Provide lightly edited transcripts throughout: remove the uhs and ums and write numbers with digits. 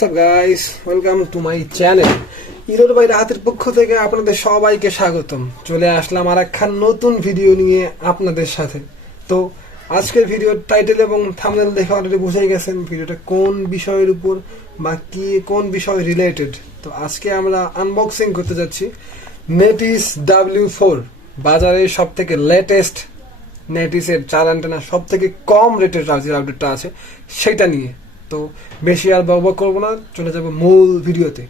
WhatsApp guys, welcome to my channel. Error ভাই রাতের পক্ষ থেকে আপনাদের সবাইকে স্বাগতম। চলে আসলাম আর একখান নতুন ভিডিও নিয়ে আপনাদের সাথে। তো আজকের ভিডিওর টাইটেল এবং থাম্বনেল দেখে অলরেডি বুঝেই গেছেন ভিডিওটা কোন বিষয়ের উপর বা কি কোন বিষয় রিলেটেড। তো আজকে আমরা আনবক্সিং করতে যাচ্ছি নেটিস W4, বাজারের সব থেকে লেটেস্ট নেটিসের 4 অ্যান্টেনা সব থেকে কম রেটের রাউটারটা আছে সেটা নিয়ে। তো বেশি আর বকবক করবো না, চলে যাবো মূল ভিডিওতে।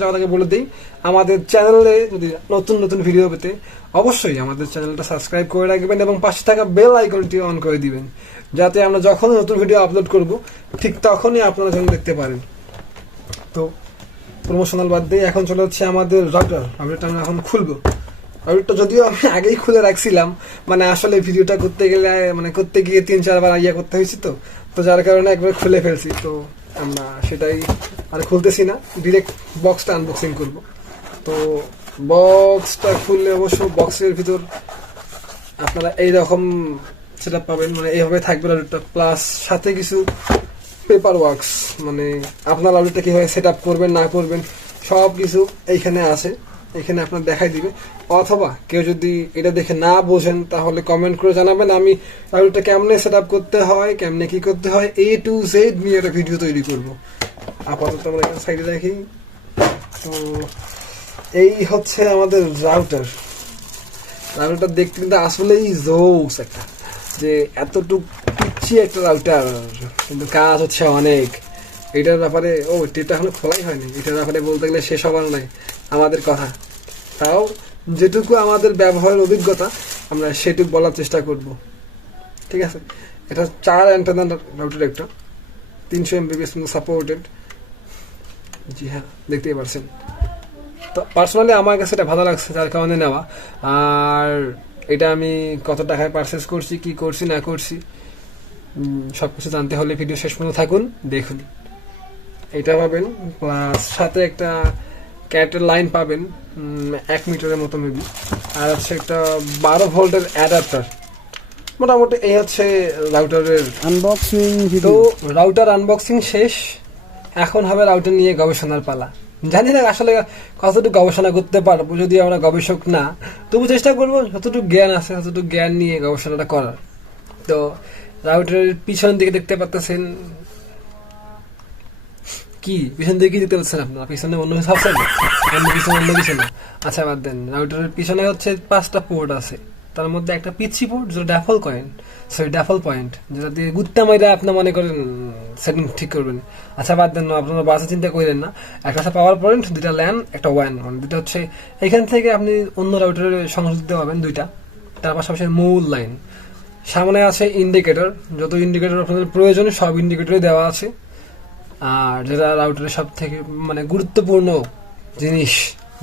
যাওয়ার আগে বলে দিই, আমাদের চ্যানেলে যদি নতুন নতুন ভিডিও পেতে অবশ্যই আমাদের চ্যানেলটা সাবস্ক্রাইব করে রাখবেন এবং পাশে থাকা বেল আইকনটি অন করে দিবেন, যাতে আমরা যখন নতুন ভিডিও আপলোড করব ঠিক তখনই আপনারা যেন দেখতে পারেন। তো প্রমোশনাল বাদ দিয়ে এখন চলে যাচ্ছে আমাদের রাউটারটা আমরা এখন খুলবো। রাউটারটা যদিও আমি আগেই খুলে রাখছিলাম, মানে আসলে ভিডিওটা করতে গিয়ে 3-4 বার করতে হয়েছে, তো যার কারণে একবার খুলে ফেলছি। তো আমরা সেটাই আর খুলতেছি না, ডিরেক্ট বক্সটা আনবক্সিং করব। তো বক্সটা খুললে অবশ্য বক্সের ভিতর আপনারা এইরকম সেটআপ পাবেন, মানে এইভাবে থাকবে রাউটারটা, প্লাস সাথে কিছু পেপার ওয়ার্কস, মানে আপনার রাউটারটা কীভাবে সেট আপ করবেন না করবেন সব কিছু এইখানে আছে, এখানে আপনার দেখাই দিবে। অথবা কেউ যদি এটা দেখে না বোঝেন তাহলে কমেন্ট করে জানাবেন, আমি রাউটারটা কেমনে সেট আপ করতে হয়, কেমনে কি করতে হয় A to Z নিয়ে একটা ভিডিও তৈরি করব। আপাতত আমরা এখানে সাইডে রাখি। তো এই হচ্ছে আমাদের রাউটার দেখতে কিন্তু আসলেই জোস একটা, যে এতটুকু পিচ্ছি একটা রাউটার কিন্তু কাজ হচ্ছে অনেক। এটার ব্যাপারে টেপটা এখনো খোলাই হয়নি, এটার ব্যাপারে বলতে গেলে শেষ হবার নয় আমাদের কথা। তাও যেটুকু আমাদের ব্যবহারের অভিজ্ঞতা আমরা সেটুকু বলার চেষ্টা করব, ঠিক আছে। এটা 4 অ্যান্টেনা রাউটার, একটা 300 Mbps সাপোর্টেড। জি হ্যাঁ, দেখতেই পারছেন। তো পার্সোনালি আমার কাছে এটা ভালো লাগছে, যার কারণে নেওয়া। আর এটা আমি কত টাকায় পারচেস করছি, কি করছি না করছি সব কিছু জানতে হলে ভিডিও শেষ পর্যন্ত থাকুন, দেখুন। এটা পাবেন, প্লাস সাথে একটা ক্যাটের লাইন পাবেন 1 মিটারের মতো মেবি, আর হচ্ছে একটা 12 ভোল্টের অ্যাডাপ্টার। মোটামুটি এই হচ্ছে রাউটারের আনবক্সিং ভিডিও। রাউটার আনবক্সিং শেষ, এখন হবে রাউটার নিয়ে গবেষণার পালা। জানি না আসলে কতটুকু গবেষণা করতে পারবো, যদি আমরা গবেষক না, তবু চেষ্টা করবো যতটুকু জ্ঞান আছে ততটুকু জ্ঞান নিয়ে গবেষণাটা করার। তো রাউটারের পিছনের দিকে দেখতে পাচ্ছেন, কি পিছন দিকে কি দেখতে পাচ্ছেন আপনারা? পিছনে অন্য কিছু আছে না, অন্য কিছু না। আচ্ছা বাদ দেন, রাউটারের পিছনে হচ্ছে 5টা পোর্ট আছে, তার মধ্যে একটা পিচ্ছি পোর্ট যেটা ড্যাফল পয়েন্ট, যেটা দিয়ে গুত্তা মাইরা আপনি মনে করেন সেটিং ঠিক করবেন। আচ্ছা বাদ দেন, আপনারা বাসা চিন্তা করেন না। একটা হচ্ছে পাওয়ার পয়েন্ট, 2টা ল্যান, একটা ওয়ান, মানে দুটা হচ্ছে এখান থেকে আপনি অন্য রাউটারের সংযোগ দিতে পারবেন 2টা। তার পাশাপাশি মূল লাইন, সামনে আছে ইন্ডিকেটর, যত ইন্ডিকেটর আপনাদের প্রয়োজন সব ইন্ডিকেটরই দেওয়া আছে। আর যেটা রাউটারের সব থেকে মানে গুরুত্বপূর্ণ জিনিস,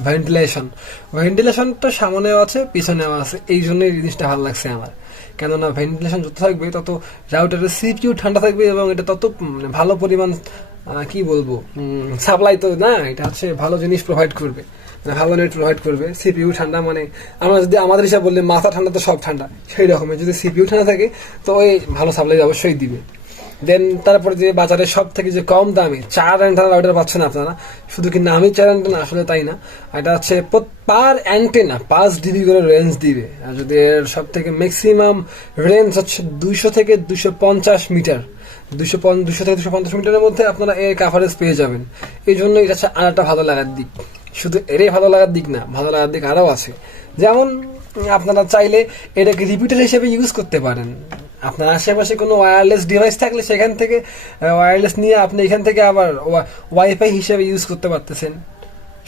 ভেন্টিলেশনটা সামনেও আছে পিছনেও আছে। এই জন্য এই জিনিসটা ভালো লাগছে আমার, কেননা ভেন্টিলেশন যত থাকবে তত রাউটারের CPU ঠান্ডা থাকবে এবং এটা তত ভালো পরিমাণ কি বলবো সাপ্লাই তো না, এটা হচ্ছে ভালো জিনিস প্রোভাইড করবে, ভালো নেট প্রোভাইড করবে। CPU ঠান্ডা মানে আমরা যদি আমাদের হিসাব বললে মাথা ঠান্ডা তো সব ঠান্ডা, সেই রকমের যদি CPU ঠান্ডা থাকে তো ওই ভালো সাপ্লাই অবশ্যই দিবে। দেন তারপরে যে বাজারে সব থেকে যে কম দামে 4 অ্যান্টেনা রাউটার পাচ্ছেন আপনারা, শুধু কি নামই 4 অ্যান্টেনা, আসলে তাই না। এটা হচ্ছে পার অ্যান্টেনা 5 dB করে রেঞ্জ দিবে। আর যদি এর সব থেকে ম্যাক্সিমাম রেঞ্জ হচ্ছে 200 থেকে 250 মিটার, 200 থেকে 250 মিটারের মধ্যে আপনারা এর কাভারেজ পেয়ে যাবেন। এই জন্য এটা হচ্ছে আর একটা ভালো লাগার দিক। শুধু এরই ভালো লাগার দিক না, ভালো লাগার দিক আরও আছে। যেমন আপনারা চাইলে এটাকে রিপিটার হিসেবে ইউজ করতে পারেন। আপনার আশেপাশে কোনো ওয়্যারলেস ডিভাইস থাকলে সেখান থেকে ওয়্যারলেস নিয়ে আপনি এখান থেকে আবার ওয়াইফাই হিসেবে ইউজ করতে পারতেছেন।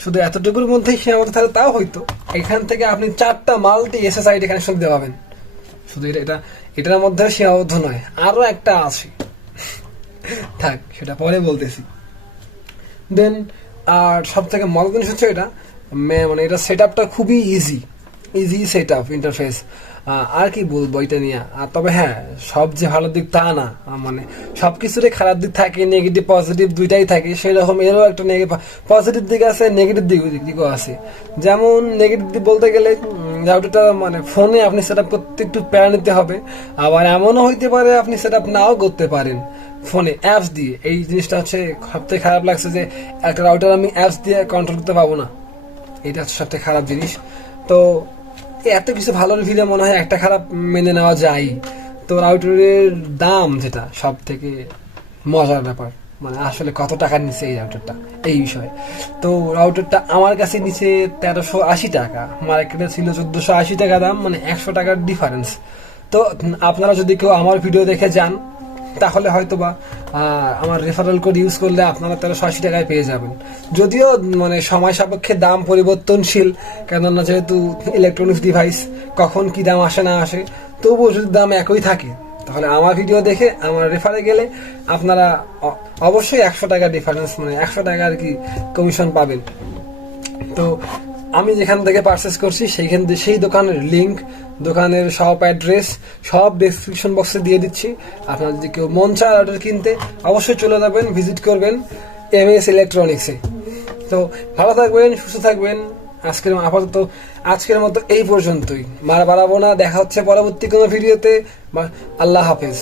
শুধু এতটুকুর মধ্যেই সীমাবদ্ধ থাকলে তাও হয়তো এখান থেকে আপনি 4টা মাল্টি SSID কানেকশন দিতে পাবেন। শুধু এটার মধ্যেও সীমাবদ্ধ নয়, আরও একটা আছে, থাক সেটা পরে বলতেছি। দেন আর সব থেকে মজার জিনিস হচ্ছে এটা মানে এটা সেট আপটা খুবই ইজি সেট আপ ইন্টারফেস। আর কি বলবো এটা নিয়ে। আর তবে হ্যাঁ, সব যে ভালো দিক তা না, মানে সবকিছুরই খারাপ দিক থাকে, নেগেটিভ পজিটিভ দুইটাই থাকে। সেরকম এরও একটা পজিটিভ দিক আছে, নেগেটিভ দিকও আছে। যেমন নেগেটিভ দিক বলতে গেলে রাউটারটা মানে ফোনে আপনি সেট আপ করতে একটু প্যারা নিতে হবে, আবার এমনও হইতে পারে আপনি সেট আপ নাও করতে পারেন। ফোনে অ্যাপস দিয়ে। এই জিনিসটা হচ্ছে সবথেকে খারাপ লাগছে যে একটা রাউটার আমি অ্যাপস দিয়ে কন্ট্রোল করতে পাবো না, এটা হচ্ছে সবথেকে খারাপ জিনিস। তো এত কিছু ভালোর ভিড়ে মনে হয় একটা খারাপ মেনে নেওয়া যায়। তো রাউটারের দাম যেটা সব থেকে মজার ব্যাপার, মানে আসলে কত টাকা নিচ্ছে এই রাউটারটা, এই বিষয়ে। তো রাউটারটা আমার কাছে নিচে 1380 টাকা, মার্কেটে ছিল 1480 টাকা দাম, মানে 100 টাকার ডিফারেন্স। তো আপনারা যদি কেউ আমার ভিডিও দেখে যান তাহলে হয়তো বা আমার রেফারেল কোড ইউজ করলে আপনারা 1380 টাকায় পেয়ে যাবেন। যদিও মানে সময় সাপেক্ষে দাম পরিবর্তনশীল, কেননা যেহেতু ইলেকট্রনিক্স ডিভাইস কখন কি দাম আসে না আসে, তবুও যদি দাম একই থাকে তাহলে আমার ভিডিও দেখে আমার রেফারে গেলে আপনারা অবশ্যই 100 টাকা ডিফারেন্স, মানে 100 টাকা আর কি কমিশন পাবেন। তো আমি যেখান থেকে পারচেস করছি সেই দোকানের লিংক, দোকানের সব অ্যাড্রেস সব ডেসক্রিপশন বক্সে দিয়ে দিচ্ছি। আপনারা যদি কেউ মন চায় অর্ডার কিনতে অবশ্যই চলে যাবেন, ভিজিট করবেন MS ইলেকট্রনিক্সে। তো ভালো থাকবেন, সুস্থ থাকবেন। আজকের মতো এই পর্যন্তই, বাড়াবো না। দেখা হচ্ছে পরবর্তী কোনো ভিডিওতে। আল্লাহ হাফেজ।